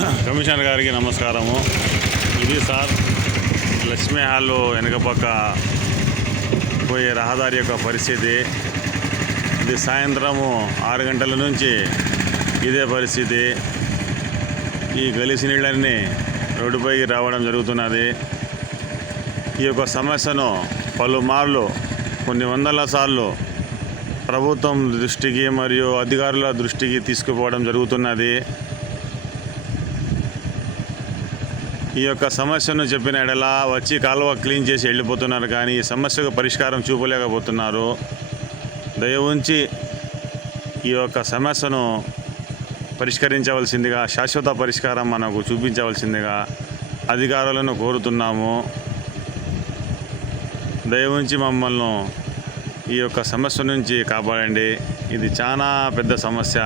Commissioner గారికి నమస్కారము. ఇది సార్ లక్ష్మీ హాల్ వెనక పక్క పోయే రహదారి యొక్క పరిస్థితి. ఇది సాయంత్రము 6 గంటల నుంచి ఇదే పరిస్థితి. ఈ గలీసి నీళ్ళన్నీ రోడ్డుపైకి రావడం జరుగుతున్నది. ఈ యొక్క సమస్యను పలుమార్లు కొన్ని వందల సార్లు ప్రభుత్వం దృష్టికి మరియు అధికారుల దృష్టికి తీసుకుపోవడం జరుగుతున్నది. ఈ యొక్క సమస్యను చెప్పిన ఎడలా వచ్చి కాలువ క్లీన్ చేసి వెళ్ళిపోతున్నారు, కానీ ఈ సమస్యకు పరిష్కారం చూపలేకపోతున్నారు. దయ ఉంచి ఈ యొక్క సమస్యను పరిష్కరించవలసిందిగా, శాశ్వత పరిష్కారం మనకు చూపించవలసిందిగా అధికారులను కోరుతున్నాము. దయ ఉంచి మమ్మల్ని ఈ యొక్క సమస్య నుంచి కాపాడండి. ఇది చాలా పెద్ద సమస్య.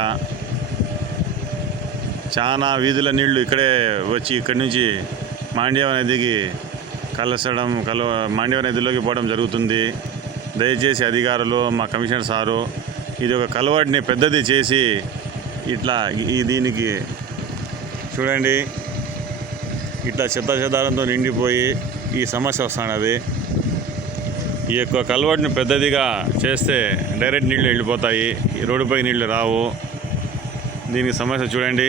చాలా వీధుల నీళ్లు ఇక్కడే వచ్చి ఇక్కడి నుంచి మాండ్యవ నదికి మాండ్యవ నదిలోకి పోవడం జరుగుతుంది. దయచేసి అధికారులు, మా కమిషనర్ సారు ఇది ఒక కలవాడిని పెద్దది చేసి ఇట్లా దీనికి చూడండి, ఇట్లా చెదారంతో నిండిపోయి ఈ సమస్య వస్తున్నది. ఈ యొక్క కలవాడిని పెద్దదిగా చేస్తే డైరెక్ట్ నీళ్ళు వెళ్ళిపోతాయి, ఈ రోడ్డుపై నీళ్ళు రావు. దీనికి సమస్య చూడండి,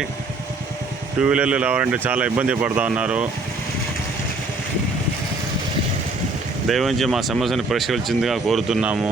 2 వీలర్లు రావాలంటే చాలా ఇబ్బంది పడుతూ ఉన్నారు. దయవుంచి మా సమస్యను పరిష్కరించిందిగా కోరుతున్నాము.